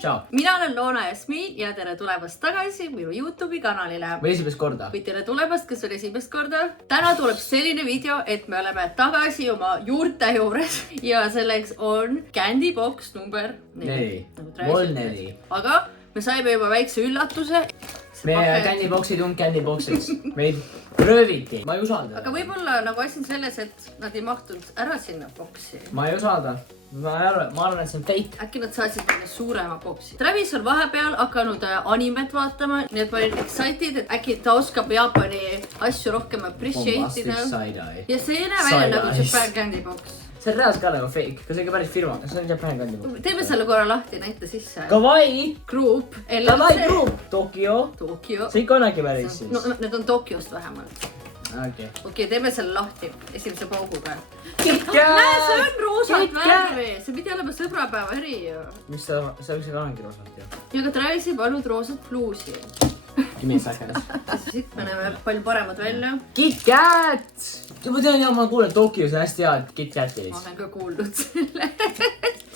Ciao. Mina olen Loona Jasmin ja tere tulemast tagasi minu YouTube'i kanalile. Või esimest korda. Või tere tulemast, kes on esimest korda. Täna tuleb selline video, et me oleme tagasi oma juurte juures ja selleks on Candy Box number 4. Mul 4. Aga me saime juba väikse üllatuse. Meie Candy Box ei tulnud Candy Boxiks. Meid rööviti. Ma ei usalda. Aga võib-olla nagu asi on selles, et nad ei mahtunud ära sinna boksi. Ma ei usalda. Ma arvan, et see on fake. Äkki nad saatsid meile suurema boksi. Travis on vahepeal hakanud animet vaatama, nii et ma olin excited, et äkki ta oskab Jaapani asju rohkem appreciate ida. Ja see ei näe välja nagu Japan Candy Box. See on reaalselt ka nagu fake. Kas see ikka päris firma? Kas see on Japan Candy Box? Teeme selle korra lahti, näita sisse. Kawaii! Group. Kawaii Group! Tokyo. See ikka on äkki päris siis. No, need on Tokyost vähemalt. Okei, teeme selle lahti esimese pauguga. Näe, see on roosat värvi. See pidi olema sõbrapäeva eri ju. Mis see võiks ka ongi roosat ju? Ja ka Travis ei pannud roosat bluusi. Give me a second. Siit me näeme palju paremad välja. KitKat! Ma tean ja ma kuulen Tokyos hästi head KitKatis. Ma olen ka kuuldud selle.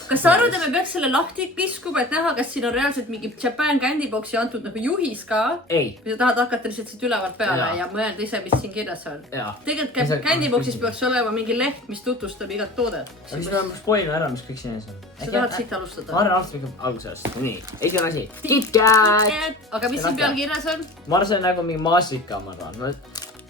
Kas sa arvad, et me peaks selle lahti kiskuma, et näha, kas siin on reaalselt mingi Japan Candy Boxi antud nagu juhis ka? Ei. Või sa tahad hakata lihtsalt siit ülevalt peale ja mõelda ise, mis siin kirjas on? Tegelikult Candy Boxis peaks olema mingi leht, mis tutvustab igat toodet. Aga siis me peame spoilima ära, mis kõik siin ees on. Sa tahad siit alustada? Ma arvan alustada algusest. Nii, esimene asi. KitKat! Aga mis siin peal kirjas on? Ma arvan, see on nagu mingi maasika, ma arvan.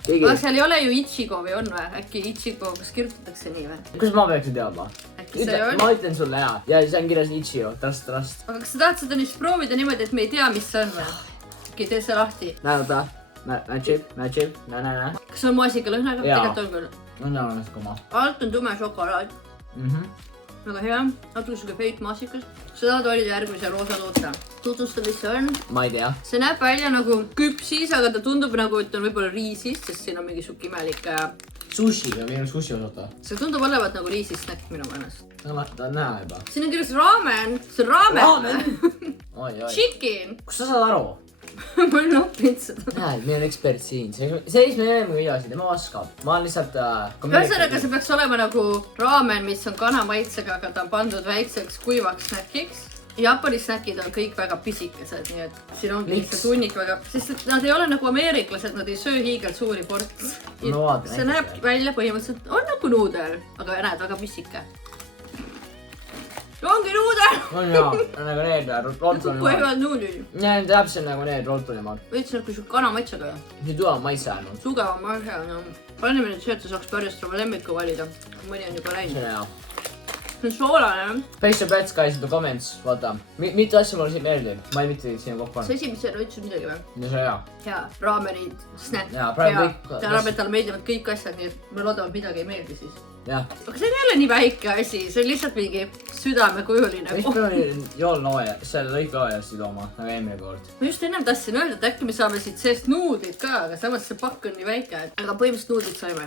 Aga seal ei ole ju Ichigo või on või? Äkki Ichigo, kas kirjutatakse nii või? Kuidas ma peaksin teadma? Äkki see on? Ma ütlen sulle hea. Ja see on kirjas Ichigo, trast. Aga kas sa tahad seda nüüd proovida niimoodi, et me ei tea, mis see on või? Okei, tee see lahti. Näe. Matchib. Näe. Kas see on maasika lõhnaga? Tegelikult on küll. On näones koma. Alt on tume šokolaad. Väga hea. Natuke suge feit maasikas. Sa tahad valida järgmise roosa toote. Tutvusta, mis see on. Ma ei tea. See näeb välja nagu küpsis, aga ta tundub nagu, et on võib-olla riisist, sest siin on mingi suki imelik... Sushi, või meil on sushi osata. See tundub olevat nagu riisist näkk minu mõnest. Ta on näha juba. Siin on kirjas raamen. See on raamen. Chicken. Kus sa saad aru? Ma olen õppinud seda. Näed, meil on ekspert siin. See me oleme videosid, tema oskab. Ma olen lihtsalt... Ühesõnaga, see peaks olema nagu raamen, mis on kanamaitsega, aga ta on pandud väikseks kuivaks snäkiks. Jaapani snäkid on kõik väga pisikesed, nii et siin ongi lihtsalt hunnik väga... Sest nad ei ole nagu ameeriklased, nad ei söö hiigel suuri ports. See näeb välja põhimõtteliselt, on nagu nuudel, aga näed, väga pisike. Ongi nuudel! On jaa, nagu need roltonimaad. Kuivad nuudel. Need on täpselt nagu need roltonimaad. Veits nagu su kanamaitsega. See tugev maitse ainult. Tugev maitse on. Paneme nüüd see, et sa saaks pärast oma lemmiku valida. Mõni on juba läinud. See on hea. See on soolane. Place your bets, guys, in the comments. Vaata. Mitu asja mulle siin meeldib. Ma ei mitte sinna kokku pannud. Sa esimesena ütlesid midagi või? Ja see on hea. Hea. Raamenid, snäk. Jaa, praegu kõik. Ta arvab, et talle meeldivad kõik asjad, nii et me loodame, et midagi ei meeldi siis. Jah. Aga see on jälle nii väike asi, see on lihtsalt mingi südamekujuline. Mis me olin joolnooja, selle lõikloojasid oma, nagu eelmine kord. Ma just ennem tahtsin öelda, et äkki me saame siit seest nuudlit ka, aga samas see pakk on nii väike. Aga põhimõtteliselt nuudlit saime.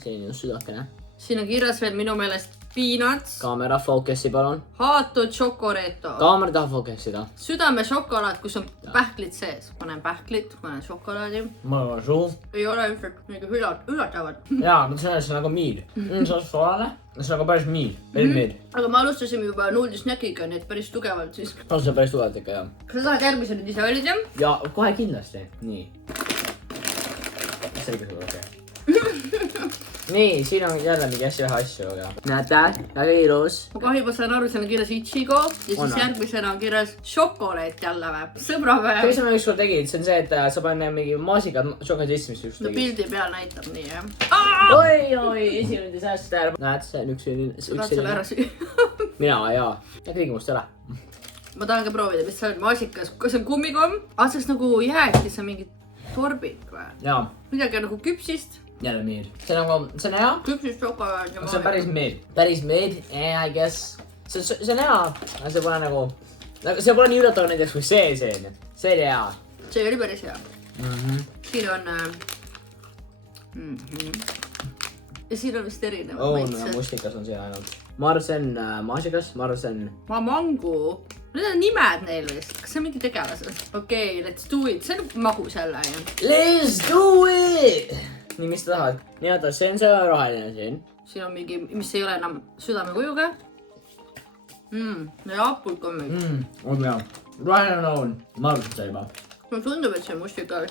See on just südakene. Siin on kirjas veel minu meelest peanuts. Kaamera focus'i palun. Haato chocoreto. Kaamera taha focus'ida. Südame šokolaad, kus on pähklid sees. Panen pähklit, panen šokolaadi. Mul on suu. Ei ole ilmselt mingi üllatavad. Jaa, see on nagu miid. See on soolane. See on nagu päris miid. Päris miid. Aga me alustasime juba nuudlisnäkiga, nii et päris tugevalt siis. On see päris tugevalt ikka, jah. Kas sa tahad järgmise nüüd ise valida? Ja kohe kindlasti. Nii. Selge sulle, okei. Nii, siin on jälle mingi hästi vähe asju, aga... Näete, väga ilus. Ma kahjuks sain aru, seal on kirjas Ichigo ja siis järgmisena on kirjas šokolaat jälle või? Sõbrapäev. Mis sa ükskord tegid? See on see, et sa paned mingi maasikad šokolaadi sisse, mis ükskord tegid. No pildi peal näitab nii, jah. Oi, esimene sääst ära. Näed, see on üks selline. Sa tahad selle ära süüa? Mina, jaa. Ja kõigi must ära. Ma tahan ka proovida, mis see on maasikas. Kas see on kummikomm? See on nagu jäätis on mingi torbik või? Jaa. Midagi on nagu küpsist. Jälle mead. See on hea. Küpsist šokolaad ja see on päris mead. Päris mead, I guess. See on hea. Aga see pole nagu... See pole nii üllatav näiteks kui see. See oli hea. See oli päris hea. Siin on... Ja siin on vist erinevad maitsed. Mustikas on siin ainult. Ma arvan, see on maasikas. Ma arvan, see on... Mamangu. Need on nimed neil vist. Kas see on mingi tegelased? Okei, let's do it. See on magus jälle, jah. Let's do it! Nii, mis sa tahad? Nii, oota, see on see roheline siin. Siin on mingi, mis ei ole enam südamekujuga. ja apulkommid. On hea. Roheline on. Ma arvan seda juba. Mulle tundub, et see on mustika.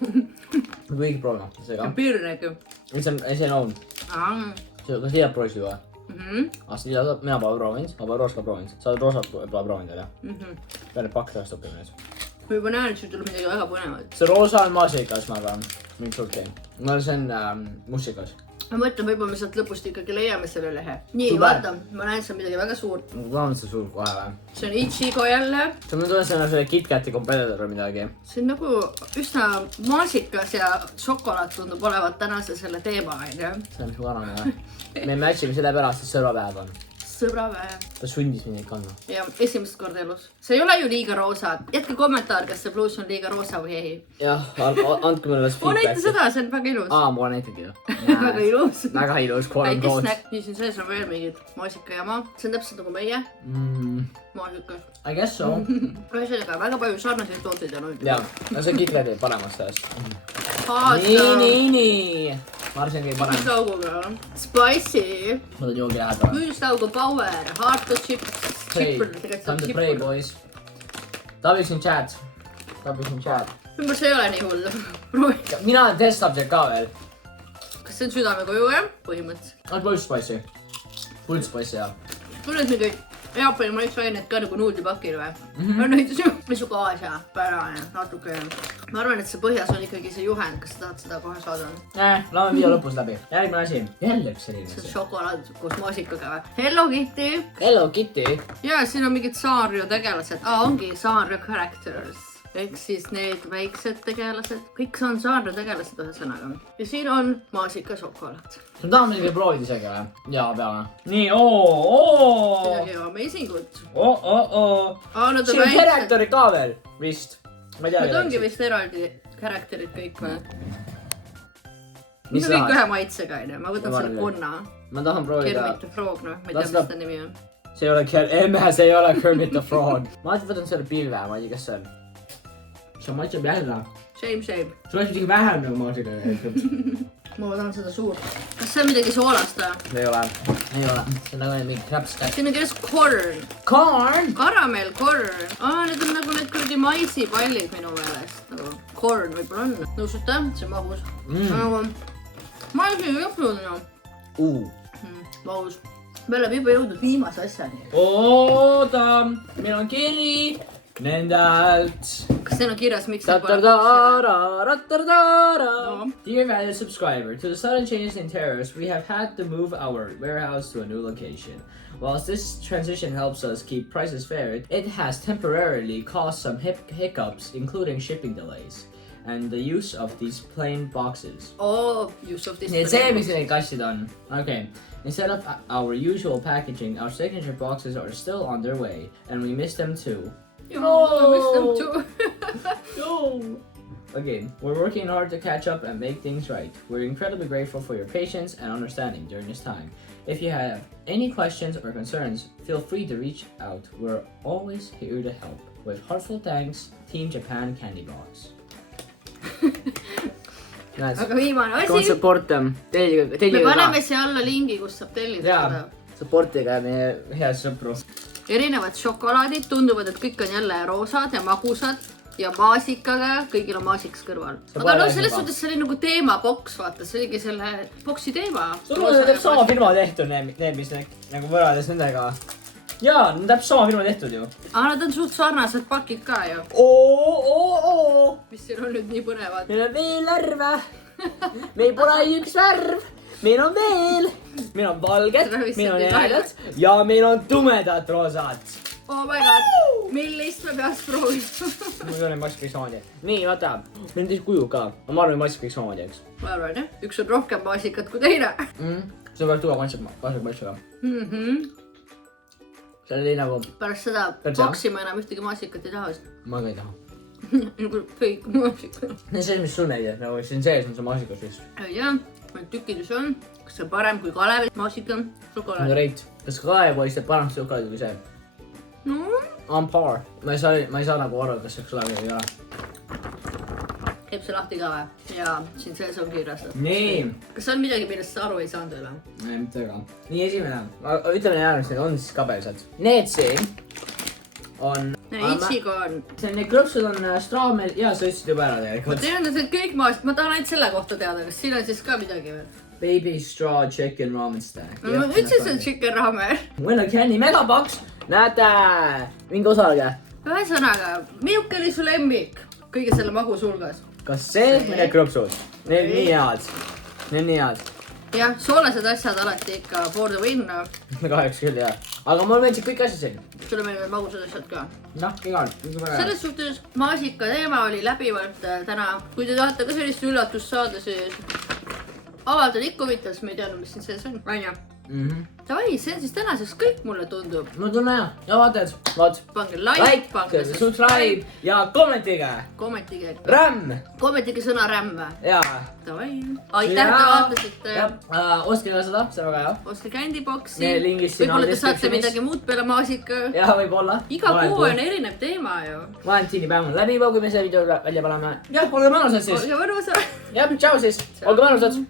Me võigi proovima. Ja pirnegi. See on. Kas liiad proovisid juba? Mina pole proovinud. Ma pole rooska proovinud. Sa oled roosat pole proovinud, jah? Peale pakk sellest õppimine. Ma juba näen, et siin tuleb midagi väga põnevat. See roosa on maasikas, ma arvan. Mingi sorti. No see on mustikas. Ma mõtlen, võib-olla me sealt lõpust ikkagi leiame selle lehe. Nii, vaata, ma näen seal midagi väga suurt. Ma tahan see suur kohe või? See on Ichigo jälle. See on selle KitKati competitor või midagi. See on nagu üsna maasikas ja šokolaad tundub olevat tänase selle teema, on ju. See on su kanane või? Me matchime selle pärast, sest sõbrapäev on. Sõbrapäev. Ta sundis mind kanna. Ja esimest korda elus. See ei ole ju liiga roosa. Jätke kommentaar, kas see bluus on liiga roosa või ei. Jah, andke mulle feedbacki. Näita seda, see on väga ilus. Ma näitagi ju. Väga ilus. Väga ilus, väike snäkk. Nii, siin sees on veel mingid maasikajama. See on täpselt nagu meie. Maasikas. I guess so. Ühesõnaga, väga palju sarnaseid tooteid on olnud. Jaa, see on KitKati paremast sellest. Haata. Nii. Ma arvasin kõige parem. Küüstauguga. Spicy. Ma tahan joogi lähedale. Küüstaugu power. Haata chips. Time to pray, boys. Tabisin chat. Ümber see ei ole nii hull. Mina olen test subject ka veel. Kas see on südamekoju, jah? Põhimõtteliselt. On full spicy. Full spicy, jah. Tunned mingeid Jaapani maitsaineid ka nagu nuudlipakil või? On näitus ju. Mis su Aasia pärane, natuke. Ma arvan, et see põhjas on ikkagi see juhend, kas sa tahad seda kohe saada? Laame video lõpus läbi. Järgmine asi. Jälle üks selline See on asi. šokolaad koos maasikaga või? Hello Kitty! Hello Kitty. Ja siin on mingid Sanrio tegelased. Ongi Sanrio characters. Ehk siis need väiksed tegelased. Kõik on Sanrio tegelased ühesõnaga. Ja siin on maasika šokolaad. Me tahame midagi proovida isegi või? Jaa, peame. Nii, Midagi amazingut. Nad on siin on characteri ka veel, vist. Ma ei tea. Need ongi vist eraldi karakterid kõik või? Mis Need on kõik tahad? ühe maitsega, on ju. Ma võtan selle konna. Ma tahan proovida. Kermit the Frog, noh. Ma ei tea, mis ta nimi on. See ei ole see ei ole Kermit the Frog. Ma võtan selle pilve, ma ei tea, kas see on. See maitseb jälle. Shame. See oleks midagi vähem nagu maasika tegelikult. Ma tahan seda suurt. Kas see on midagi soolast või? Ei ole. See on nagu mingi krapskätt. Siin on kirjas corn. Corn? Karamell, corn. Need on nagu need kuradi maisipallid minu meelest. Corn võib-olla on. Nõusute? See on mahus. Maisi lõpnud, noh. Mahus. Me oleme juba jõudnud viimase asjani. Oota, meil on kiri nendelt. Kas siin on kirjas, miks Dear valued subscriber, to the sudden change in tariffs, we have had to move our warehouse to a new location. Whilst this transition helps us keep prices fair, it has temporarily caused some hiccups, including shipping delays and the use of these plain boxes. Use of these Nii et see, mis need kassid on. Okay. Instead of our usual packaging, our signature boxes are still on their way, and we miss them too. Again, we're working hard to catch up and make things right. We're incredibly grateful for your patience and understanding during this time. If you have any questions or concerns, feel free to reach out. We're always here to help. With heartfelt thanks, Team Japan Candy Box. Aga viimane asi. Come support them. Me paneme siia alla lingi, kus saab tellida seda. Supportiga meie head sõpru. Erinevad šokolaadid tunduvad, et kõik on jälle roosad ja magusad ja maasikaga. Kõigil on maasikas kõrval. Aga no selles suhtes see oli nagu teemaboks, vaata. See oligi selle boksi teema. Sul on täpselt sama firma tehtud need, mis nagu võrrades nendega. Jaa, nad täpselt sama firma tehtud ju. Aga nad on suht sarnased pakid ka ju. Mis siin on nüüd nii põnevad? Meil on veel värve. Meil pole üks värv. Meil on veel. Meil on valged, meil on jäädad ja meil on tumedad roosad. Oh my god, millist me peaks proovima? Mul ei ole mask kõik samamoodi. Nii, vaata. Meil on teist kuju ka. Ma arvan, mask kõik samamoodi, eks. Ma arvan, jah. Üks on rohkem maasikat kui teine. See on väga tuua maitsega. See oli nagu... Pärast seda boksi ma enam ühtegi maasikat ei taha. Ma ka ei taha. Nagu kõik maasikat. See, mis sul näide, nagu siin sees on see maasikas vist. Ei tea, need tükkides on. Kas see on parem kui Kalevi maasika? Šokolaad. Reit, kas Kalev oli see parem šokolaad kui see? No? On par. Ma ei saa nagu aru, kas see Kalev ei ole. teeb see lahti ka või? Jaa, siin sees on kirjas. nii. Kas on midagi, millest sa aru ei saanud üle? Ei, mitte väga. Nii, esimene. Ütleme järgmised, on siis kabelised. Need siin on... Ichigo on. Need krõpsud on straamel ja sa ütlesid juba ära Ma tegelikult. tean, et kõik maast, ma tahan ainult selle kohta teada, kas siin on siis ka midagi või? Baby straw chicken ramen stack. Ma ütlesin, see on chicken ramen. Winner Candy megabox. Näete, minge osalege. Ühesõnaga, milline oli su lemmik kõige selle magus hulgas? Kas see või need krõpsud? Need nii head. Need nii head. Jah, soolased asjad alati ikka for the win. Kahjuks küll jah. Aga mulle meeldsid kõik asjad siin. Sulle meeldivad magusad asjad ka. Noh, igal. Selles suhtes maasika teema oli läbivalt täna. Kui te tahate ka sellist üllatust saada, siis avaldan ikka huvitavast, me ei teadnud, mis siin sees on. Vanja. Davai, see on siis tänaseks kõik, mulle tundub. Mul tunne hea. Ja vaatajad, vaat. Pange like, pange subscribe ja kommentige. Kommentige. Rämm. Kommentige sõna rämm. Jaa. Davai. Aitäh, te vaatasite. Ostke ka seda, see on väga hea. Ostke Candyboxi. Need lingid siin võib-olla te saate midagi muud peale maasika. Jaa, võib-olla. Iga kuu on erinev teema ju. Valentiinipäev on läbi, kui me selle video välja paneme. Jah, olge mõnusad siis. Olge mõnusad. Jah, tšau siis. Olge mõnusad.